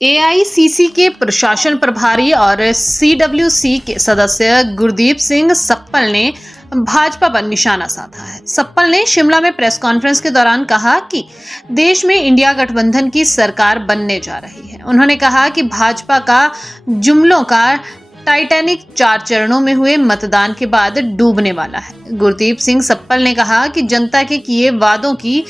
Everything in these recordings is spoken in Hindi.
एआईसीसी के प्रशासन प्रभारी और सीडब्ल्यूसी के सदस्य गुरदीप सिंह सप्पल ने भाजपा पर निशाना साधा है। सप्पल ने शिमला में प्रेस कॉन्फ्रेंस के दौरान कहा कि देश में इंडिया गठबंधन की सरकार बनने जा रही है। उन्होंने कहा कि भाजपा का जुमलों का टाइटैनिक 4 चरणों में हुए मतदान के बाद डूबने वाला है। गुरदीप सिंह सप्पल ने कहा कि जनता के किए वादों की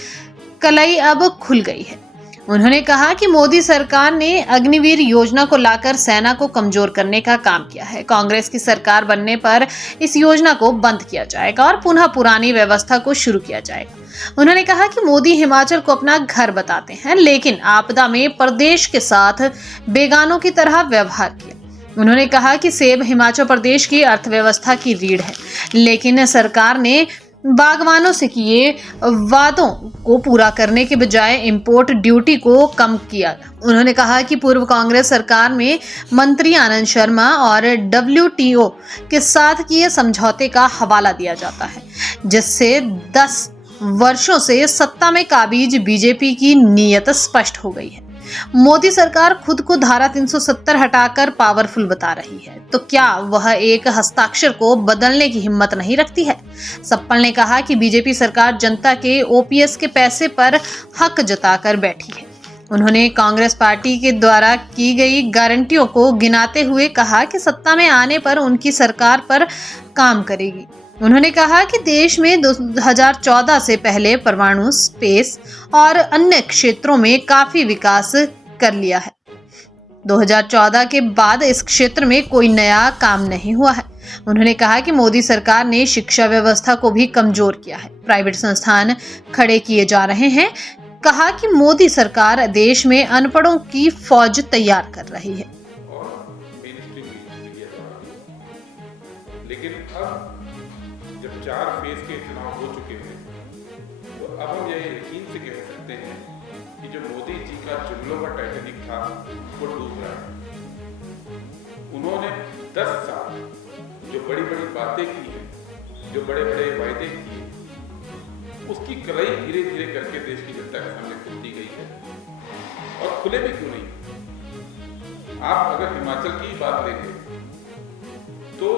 कलई अब खुल गई है। उन्होंने कहा कि मोदी सरकार ने अग्निवीर योजना को लाकर सेना को कमजोर करने का काम किया है। कांग्रेस की सरकार बनने पर इस योजना को बंद किया जाएगा और पुनः पुरानी व्यवस्था को शुरू किया जाएगा। उन्होंने कहा कि मोदी हिमाचल को अपना घर बताते हैं, लेकिन आपदा में प्रदेश के साथ बेगानों की तरह व्यवहार किया। उन्होंने कहा कि सेब हिमाचल प्रदेश की अर्थव्यवस्था की रीढ़ है, लेकिन सरकार ने बागवानों से किए वादों को पूरा करने के बजाय इंपोर्ट ड्यूटी को कम किया। उन्होंने कहा कि पूर्व कांग्रेस सरकार में मंत्री आनंद शर्मा और डब्ल्यूटीओ के साथ किए समझौते का हवाला दिया जाता है, जिससे 10 वर्षों से सत्ता में काबिज बीजेपी की नीयत स्पष्ट हो गई है। मोदी सरकार खुद को धारा 370 हटाकर पावरफुल बता रही है, तो क्या वह एक हस्ताक्षर को बदलने की हिम्मत नहीं रखती है? सप्पल ने कहा कि बीजेपी सरकार जनता के ओपीएस के पैसे पर हक जताकर बैठी है। उन्होंने कांग्रेस पार्टी के द्वारा की गई गारंटियों को गिनाते हुए कहा कि सत्ता में आने पर उनकी सरकार पर काम करेगी। उन्होंने कहा कि देश में 2014 से पहले परमाणु, स्पेस और अन्य क्षेत्रों में काफी विकास कर लिया है। 2014 के बाद इस क्षेत्र में कोई नया काम नहीं हुआ है। उन्होंने कहा कि मोदी सरकार ने शिक्षा व्यवस्था को भी कमजोर किया है, प्राइवेट संस्थान खड़े किए जा रहे हैं। कहा कि मोदी सरकार देश में अनपढ़ों की फौज तैयार कर रही है। लेकिन अब जब 4 फेज के चुनाव हो चुके हैं, तो अब हम यह यकीन से कह सकते हैं कि जो मोदी जी का जुमलों का टाइटैनिक था वो डूब रहा है। उन्होंने 10 साल जो बड़ी बड़ी बातें की हैं, जो बड़े बड़े वायदे किए, उसकी कलई धीरे धीरे करके देश की जनता के सामने खुलती गई है। और खुले भी क्यों नहीं, आप अगर हिमाचल की बात लेंगे तो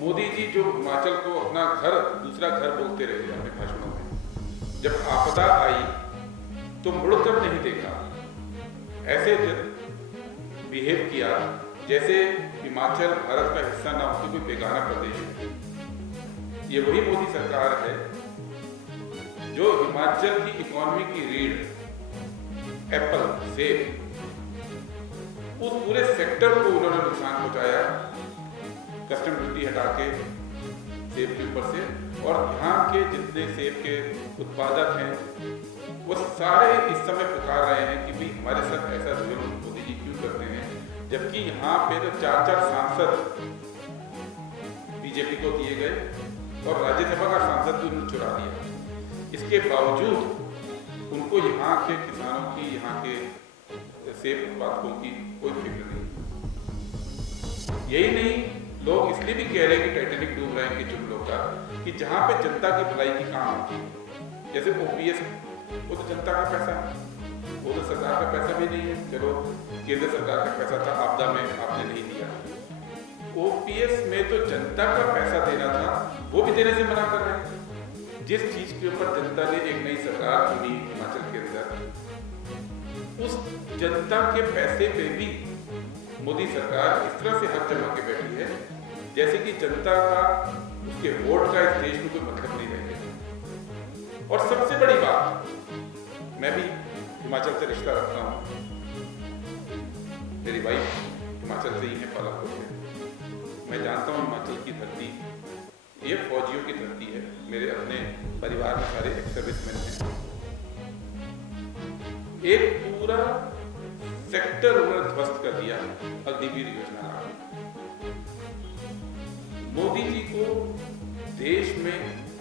मोदी जी जो हिमाचल को अपना घर, दूसरा घर बोलते रहे अपने भाषणों में, जब आपदा आई तो मुड़कर नहीं देखा, ऐसे बिहेव किया जैसे हिमाचल भारत का हिस्सा ना हो, कोई बेगाना प्रदेश है। ये वही मोदी सरकार है जो हिमाचल की इकोनॉमी की रीढ़, एप्पल, सेब, उस पूरे सेक्टर को उन्होंने नुकसान पहुंचाया कस्टम ड्यूटी हटा के सेब के ऊपर से। और यहाँ के जितने सेब के उत्पादक हैं वो सारे इस समय पुकार रहे हैं कि भाई हमारे साथ ऐसा जुल्म मोदी जी क्यों करते हैं, जबकि यहाँ पे तो 4 सांसद बीजेपी को दिए गए और राज्यसभा का सांसद भी उन्होंने चुरा दिया। इसके बावजूद उनको यहाँ के किसानों की, यहाँ के सेब उत्पादकों की कोई फिक्र नहीं। यही नहीं, लोग इसलिए भी कह रहे हैं कि टाइटैनिक डूब रहे हैं कि जुमलों का, कि जहाँ पे जनता की भलाई की काम होती है, जैसे ओपीएस, वो तो जनता का पैसा है, वो तो सरकार का पैसा भी नहीं है। चलो केंद्र सरकार का पैसा था, आपदा में आपने नहीं दिया। ओपीएस में तो जनता का पैसा देना था, वो भी देने से मना कर रहे हैं। जिस चीज के ऊपर जनता ने एक नई सरकार चुनी हिमाचल के अंदर, उस जनता के पैसे पे भी मोदी सरकार इस तरह से हक जमा के बैठी है जैसे कि जनता का, उसके वोट का इस देश में कोई मतलब नहीं रह गया। और सबसे बड़ी बात, मैं भी हिमाचल से रिश्ता रखता हूँ, मेरी वाइफ हिमाचल से ही है, पालमपुर से। मैं जानता हूँ हिमाचल की धरती ये फौजियों की धरती है। मेरे अपने परिवार में सारे एक्स सर्विसमैन हैं। एक पूरा सेक्टर उन्होंने ध्वस्त कर दिया अग्निवीर योजना का। मोदी जी को देश में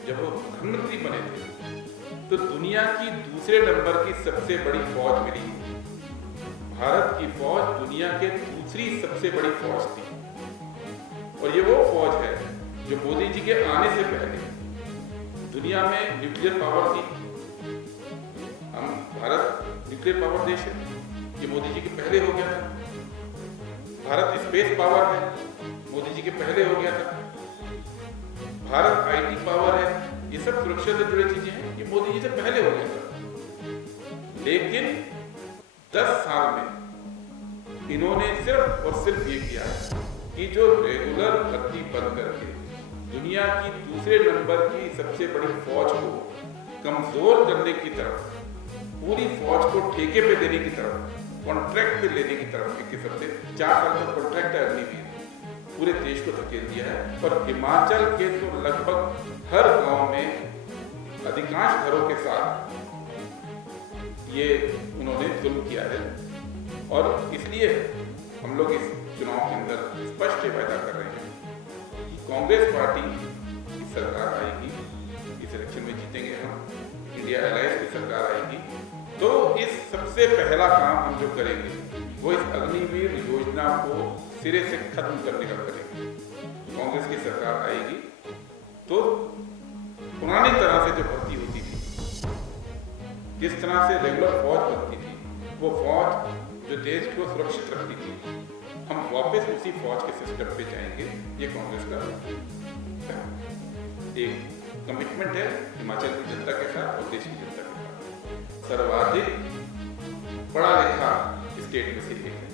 जब वो प्रधानमंत्री बने थे तो दुनिया की दूसरे नंबर की सबसे बड़ी फौज मिली। भारत की फौज दुनिया के दूसरी सबसे बड़ी फौज थी, और ये वो फौज है जो मोदी जी के आने से पहले दुनिया में न्यूक्लियर पावर थी। हम भारत न्यूक्लियर पावर देश है, ये मोदी जी के पहले हो गया था। भारत स्पेस पावर है, मोदी जी के पहले हो गया था। भारत आईटी पावर है, ये सब सुरक्षा से जुड़ी चीजें हैं, ये मोदी जी से पहले हो गया था। लेकिन 10 साल में इन्होंने सिर्फ और सिर्फ ये किया कि जो रेगुलर भर्ती बंद करके दुनिया की दूसरे नंबर की सबसे बड़ी फौज को कमजोर करने की तरफ, पूरी फौज को ठेके पे देने की तरफ, कॉन्ट्रैक्ट पे लेने की तरफ एक किस्म से 4 साल का कॉन्ट्रैक्ट है अग्निवीर, पूरे देश को धकेल दिया है। और हिमाचल के तो लगभग हर गांव में अधिकांश घरों के साथ ये उन्होंने जुल्म किया है। और इसलिए हम लोग इस चुनाव के अंदर स्पष्ट वायदा कर रहे हैं कि कांग्रेस पार्टी की सरकार आएगी, इस इलेक्शन में जीतेंगे हम, इंडिया अलायंस की सरकार आएगी, तो इस सबसे पहला काम हम जो करेंगे वो इस अग्निवीर योजना को सिरे से खत्म करने का करेंगे। कांग्रेस की सरकार आएगी तो पुरानी तरह से जो भर्ती होती थी, जिस तरह से रेगुलर फौज बनती थी, वो फौज जो देश को सुरक्षित रखती थी, हम वापस उसी फौज के सिस्टम पे जाएंगे। ये कांग्रेस का एक कमिटमेंट है हिमाचल की जनता के साथ और देश की जनता के साथ। सर्वाधिक पढ़ा लिखा स्टेट में से एक है।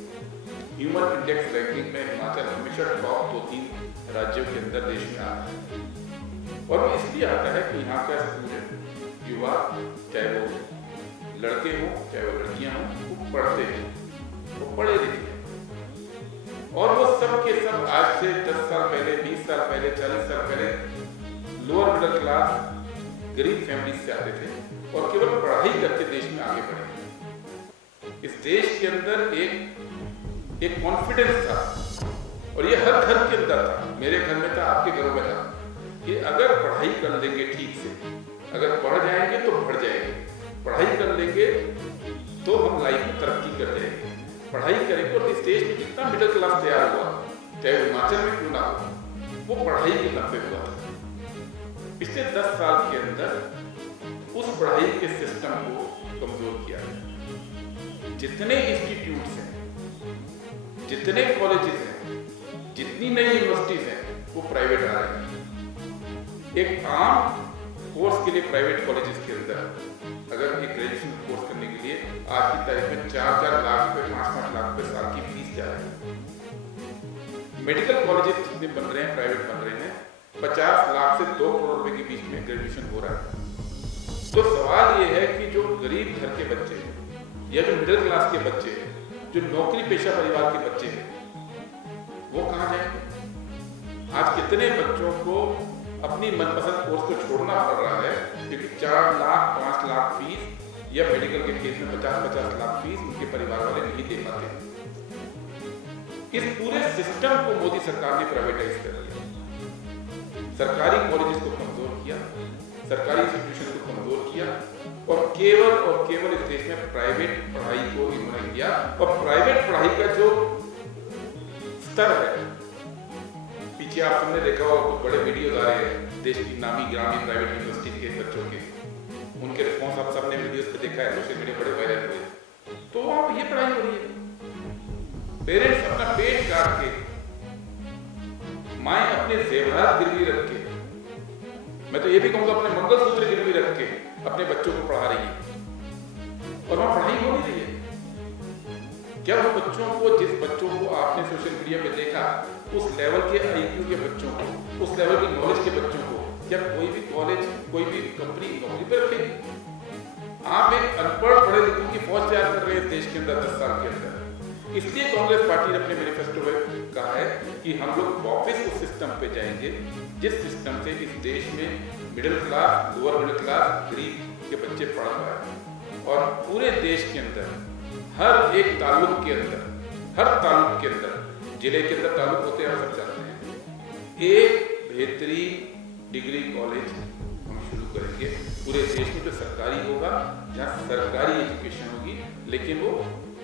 ह्यूमन इंडेक्स रैंकिंग में हिमाचल हमेशा टॉप 2-3 राज्यों के अंदर देश में आता है। और वो इसलिए आता है कि यहाँ का स्टूडेंट, युवा, चाहे वो लड़के हों चाहे वो लड़कियां हों, वो पढ़ते हैं, वो पढ़े लिखे हैं। और वो सब के सब आज से 10 साल पहले, 20 साल पहले, 40 साल पहले लोअर मिडिल क्लास गरीब फैमिली से आते थे और केवल पढ़ाई करके देश में आगे बढ़े। इस देश के अंदर एक कॉन्फिडेंस था और ये हर घर के अंदर था, मेरे घर में था, आपके घरों में था, कि अगर पढ़ाई कर लेंगे ठीक से, अगर पढ़ जाएंगे तो बढ़ जाएंगे, पढ़ाई कर लेंगे तो हम लाइफ में तरक्की कर जाएंगे। पढ़ाई करेंगे और इस देश में जितना मिडिल क्लास तैयार हुआ, चाहे हिमाचल में क्यों ना हो, वो पढ़ाई के नाम पे हुआ था। पिछले 10 साल के अंदर उस पढ़ाई के सिस्टम को कमजोर किया है। जितने इंस्टीट्यूट्स हैं, जितने कॉलेजेस हैं, जितनी नई यूनिवर्सिटीज हैं, वो प्राइवेट आ रही हैं। एक आम कोर्स के लिए प्राइवेट कॉलेजेस के अंदर अगर एक ग्रेजुएशन कोर्स करने के लिए आज की तारीख में 4-4 लाख रुपए, 5-5 लाख रुपए साल की फीस जा रही है। मेडिकल कॉलेजेस जितने बन रहे हैं, प्राइवेट बन रहे हैं, 50 लाख से 2 करोड़ रुपए के बीच में ग्रेजुएशन हो रहा है। तो सवाल ये है कि जो गरीब घर के बच्चे हैं या जो मिडिल क्लास के बच्चे हैं, जो नौकरी पेशा परिवार के बच्चे हैं, वो कहाँ जाएंगे? आज कितने बच्चों को अपनी मनपसंद कोर्स को छोड़ना पड़ रहा है क्योंकि 4 लाख 5 लाख फीस या मेडिकल के केस में 50-50 लाख फीस उनके परिवार वाले नहीं दे पाते। इस पूरे सिस्टम को मोदी सरकार ने प्राइवेटाइज कर दिया, सरकारी कॉलेजेस को कमजोर किया, सरकारी इंस्टीट्यूशन को कमजोर किया और केवल इस देश में प्राइवेट पढ़ाई को इन्होंने किया। और प्राइवेट पढ़ाई का जो स्तर है, पीछे आप सबने देखा होगा कुछ बड़े वीडियोज आ रहे हैं देश की नामी ग्रामीण प्राइवेट यूनिवर्सिटी के बच्चों के, उनके रिस्पॉन्स आप सबने वीडियोज पे देखा है, सोशल मीडिया बड़े वायरल हुए। तो वहां पर ये पढ़ाई हो रही है, पेरेंट्स अपना पेट काट के, माएं अपने जेवरात गिरवी रख के, मैं तो ये भी कहूंगा अपने मंगलसूत्र गिरवी रख के अपने बच्चों को पढ़ा रही है और वहां पढ़ाई हो नहीं रही है। क्या उन बच्चों को, जिस बच्चों को आपने सोशल मीडिया पे देखा, उस लेवल के आईक्यू के बच्चों को, उस लेवल की नॉलेज के बच्चों को क्या कोई भी कॉलेज, कोई भी कंपनी नौकरी पर रखेगी? आप एक अनपढ़ पढ़े लिखों की फौज तैयार कर रहे हैं देश के अंदर 10 साल के अंदर। इसलिए कांग्रेस पार्टी ने अपने मैनिफेस्टो में कहा है कि हम लोग वापस उस सिस्टम पे जाएंगे जिस सिस्टम से इस देश में middle class, lower middle class, गरीब के बच्चे पढ़ पाए और पूरे देश के अंदर हर एक ताल्लुक के अंदर, हर ताल्लुक के अंदर, जिले के अंदर ताल्लुक होते हैं, हम सब जानते हैं, एक बेहतरीन डिग्री कॉलेज हम शुरू करेंगे पूरे देश में, जो सरकारी होगा, जहाँ सरकारी एजुकेशन होगी, लेकिन वो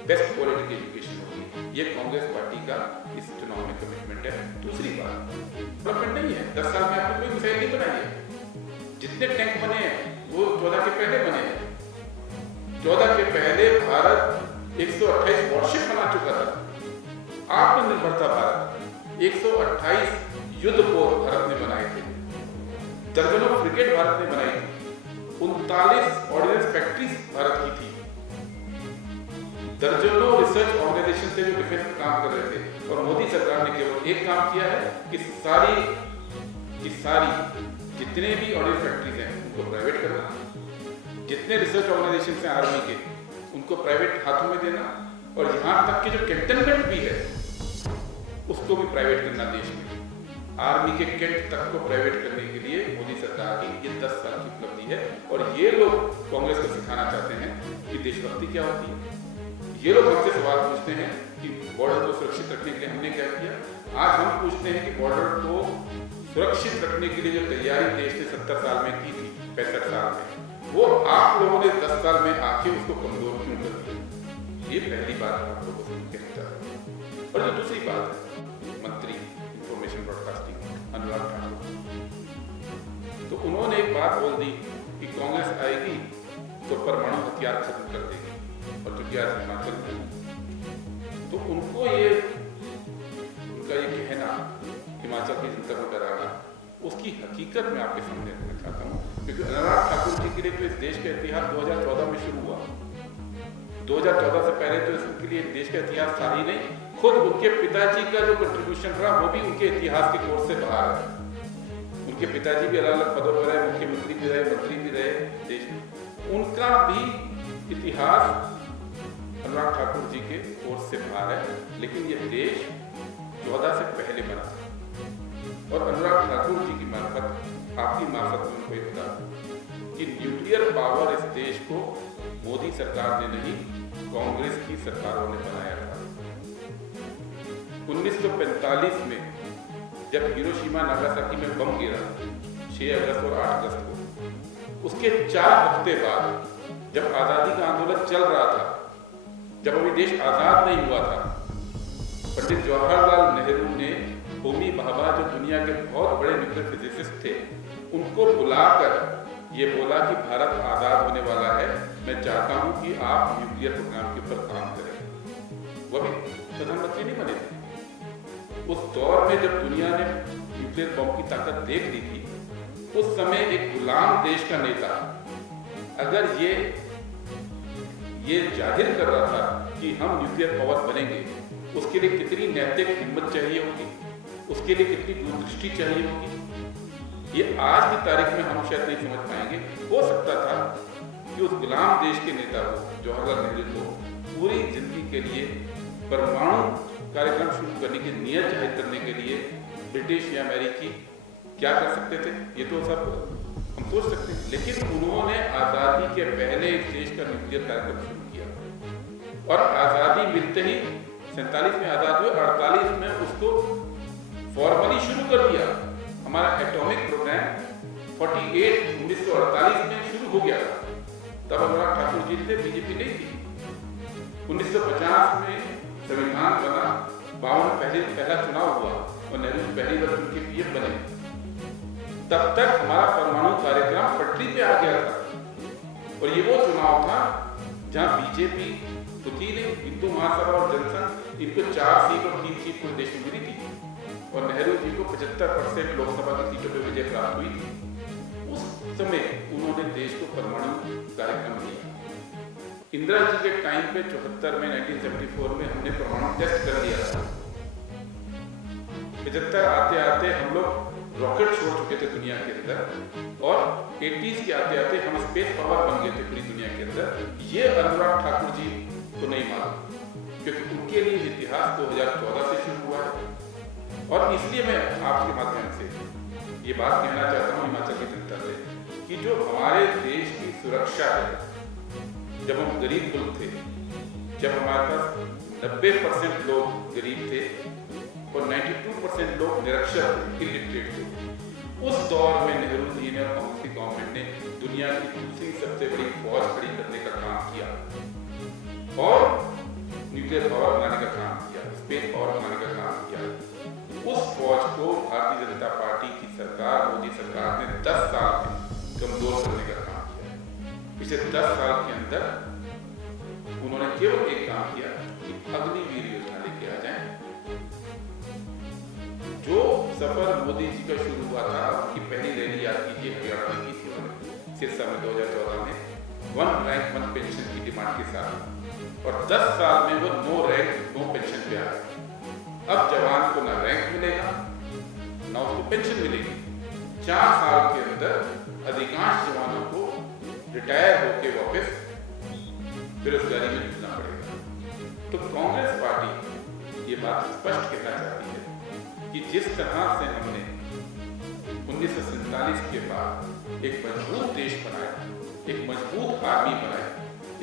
बेस्ट क्वालिटी की एजुकेशन होगी। ये कांग्रेस पार्टी का इस चुनाव में कमिटमेंट है। दूसरी बात, डेवलपमेंट नहीं है, 10 साल में आपने कोई मिसाइल नहीं बनाई है। जितने टैंक बने हैं वो 14 के पहले बने हैं। 14 के पहले भारत 128 वॉरशिप बना चुका था। आत्मनिर्भरता भारत, 128 युद्धपोत भारत ने बनाए थे, दर्जनों फ्रिगेट भारत ने बनाई थी, 39 ऑर्डिनेंस फैक्ट्रीज भारत की थी, दर्जनों रिसर्च ऑर्गेनाइजेशन थे जो डिफेंस में काम कर रहे थे। और मोदी सरकार ने केवल एक काम किया है कि सारी जितने भी ऑर्डिनेंस फैक्ट्रीज हैं उनको प्राइवेट करना, जितने रिसर्च ऑर्गेनाइजेशन हैं आर्मी के उनको प्राइवेट हाथों में देना, और यहाँ तक कि जो कैंटनमेंट भी है उसको भी प्राइवेट करना। देश में आर्मी के कैंट तक को प्राइवेट करने के लिए मोदी सरकार की ये 10 साल की उपलब्धि है। और ये लोग कांग्रेस को सिखाना चाहते हैं कि देशभक्ति क्या होती है। ये लोग हमसे सवाल पूछते हैं कि बॉर्डर को सुरक्षित रखने के लिए हमने क्या किया। आज हम पूछते हैं कि बॉर्डर को सुरक्षित रखने के लिए जो तैयारी देश ने 70 साल में की थी, 65 साल में, वो आप लोगों ने 10 साल में आके उसको कमजोर क्यों कर दिया। ये पहली बात आप लोगों से कहना चाहता हूँ। और जो दूसरी बात है, मंत्री इंफॉर्मेशन ब्रॉडकास्टिंग अनुराग ठाकुर, तो उन्होंने एक बात बोल दी कि कांग्रेस आएगी तो परमाणु हथियार खत्म कर देगी। और चूंकि आज हिमाचल में, तो उनको उनका ये कहना हिमाचल की जनता को डराना, उसकी हकीकत मैं आपके सामने रखना चाहता हूँ। क्योंकि अनुराग ठाकुर जी के लिए तो इस देश का इतिहास 2014 में शुरू हुआ। 2014 से पहले तो इसके लिए देश का इतिहास था ही नहीं। खुद उनके पिताजी का जो कंट्रीब्यूशन रहा वो भी उनके इतिहास के कोर्स से बाहर है। उनके पिताजी भी अलग अलग पदों पर रहे, मुख्यमंत्री भी रहे, मंत्री भी रहे देश में। उनका भी इतिहास अनुराग ठाकुर जी के कोर्स से बाहर है। लेकिन ये देश 14 से पहले बना था। और अनुराग ठाकुर जी की मार्फत, आपकी मार्फत में उनको बता कि न्यूक्लियर पावर इस देश को मोदी सरकार ने नहीं, कांग्रेस की सरकारों ने बनाया था। 1945 में जब हिरोशिमा नागासाकी में बम गिरा 6 अगस्त और 8 अगस्त को, उसके 4 हफ्ते बाद जब आजादी का आंदोलन चल रहा था, जब अभी देश आजाद नहीं हुआ था, पंडित जवाहरलाल नेहरू ने होमी भाभा, जो दुनिया के बहुत बड़े न्यूक्लियर फिजिसिस्ट थे, उनको बुलाकर ये बोला कि भारत आजाद होने वाला है, मैं चाहता हूं कि आप न्यूक्लियर प्रोग्राम के ऊपर काम करें। वो भी प्रधानमंत्री नहीं बने थे। उस दौर में जब दुनिया ने न्यूक्लियर बम की ताकत देख ली थी, उस समय एक गुलाम देश का नेता अगर ये जाहिर कर रहा था कि हम न्यूक्लियर पावर बनेंगे, उसके लिए कितनी नैतिक हिम्मत चाहिए होगी, उसके लिए कितनी दूरदृष्टि चाहिए होगी, ये आज की तारीख में हम शायद नहीं समझ पाएंगे। हो सकता था कि उस गुलाम देश के नेता को, जवाहरलाल नेहरू को, पूरी जिंदगी के लिए परमाणु कार्यक्रम शुरू करने की नीयत जाहिर करने के लिए ब्रिटिश या अमेरिकी क्या कर सकते थे, ये तो सब हम सोच सकते हैं। लेकिन उन्होंने आज़ादी के पहले इस देश का न्यूक्लियर कार्यक्रम शुरू किया और आज़ादी मिलते ही 47 में आज़ाद हुए, 48 में उसको फॉर्मली शुरू कर दिया। हमारा एटॉमिक प्रोग्राम 1948 में शुरू हो गया था। तब अनुराग ठाकुर जी थे, बीजेपी नहीं थी। 1950 में संविधान बना, 52 में पहला चुनाव हुआ और नेहरू पहली बार उनके पीएम बने। तब तक हमारा परमाणु कार्यक्रम पटरी पे आ गया था। और ये वो चुनाव था जहां बीजेपी सुकीली, हिंदू महासभा और जनसंघ, इनको 4 सीट और 3 सीट पूरे देश में मिली थी और नेहरू जी को 75% लोकसभा की सीटों पर विजय प्राप्त हुई थी। उस समय उन्होंने देश को परमाणु कार्यक्रम दिया। इंदिरा जी के टाइम पे 74 में 1974 में हमने परमाणु टेस्ट कर लिया था। 75 आते आते हम लोग रॉकेट छोड़ चुके थे दुनिया के अंदर और 80s के आते आते हम स्पेस पावर बन गए थे पूरी दुनिया के अंदर। ये अनुराग ठाकुर जी को नहीं मालूम, क्योंकि उनके लिए इतिहास 2014 से शुरू हुआ है। और इसलिए मैं आपके माध्यम से ये बात कहना चाहता हूँ हिमाचल की जनता से कि जो हमारे देश की सुरक्षा है, जब हम गरीब मुल्क थे, जब हमारे पास 90% लोग गरीब थे और 92% लोग निरक्षर थे, इलिटरेट थे, उस दौर में नेहरू जी ने और कांग्रेस की गवर्नमेंट ने दुनिया की दूसरी सबसे बड़ी फौज खड़ी करने का काम किया और न्यूक्लियर पावर बनाने का काम किया, स्पेस पावर बनाने का काम किया। उस फौज को भारतीय जनता पार्टी की सरकार, मोदी सरकार ने 10 साल में कमजोर करने का काम किया। पिछले 10 साल के अंदर उन्होंने केवल एक काम किया कि अग्निवीर योजना लेके आ जाएं। जो सफर मोदी जी का शुरू हुआ था, उनकी पहली रैली याद कीजिए हरियाणा में की थी उन्होंने सिरसा में 2014 में 1 रैंक 1 पेंशन की डिमांड के साथ, और 10 साल में वो 9 रैंक 9 पेंशन पे आ गए। अब जवान को ना रैंक मिलेगा ना उसको पेंशन मिलेगी। 4 साल के अंदर अधिकांश जवानों को रिटायर होकर वापस बेरोजगारी में जुटना पड़ेगा। तो कांग्रेस पार्टी ये बात स्पष्ट कहना चाहती है कि जिस तरह से हमने 1947 के बाद एक मजबूत देश बनाया, एक मजबूत आर्मी बनाया,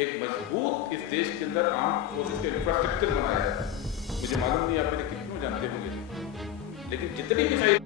एक मजबूत इस देश के अंदर आर्म फोर्सेस का इंफ्रास्ट्रक्चर बनाया, मुझे मालूम नहीं आप मेरे कितनों जानते होंगे, लेकिन जितनी मिसाइल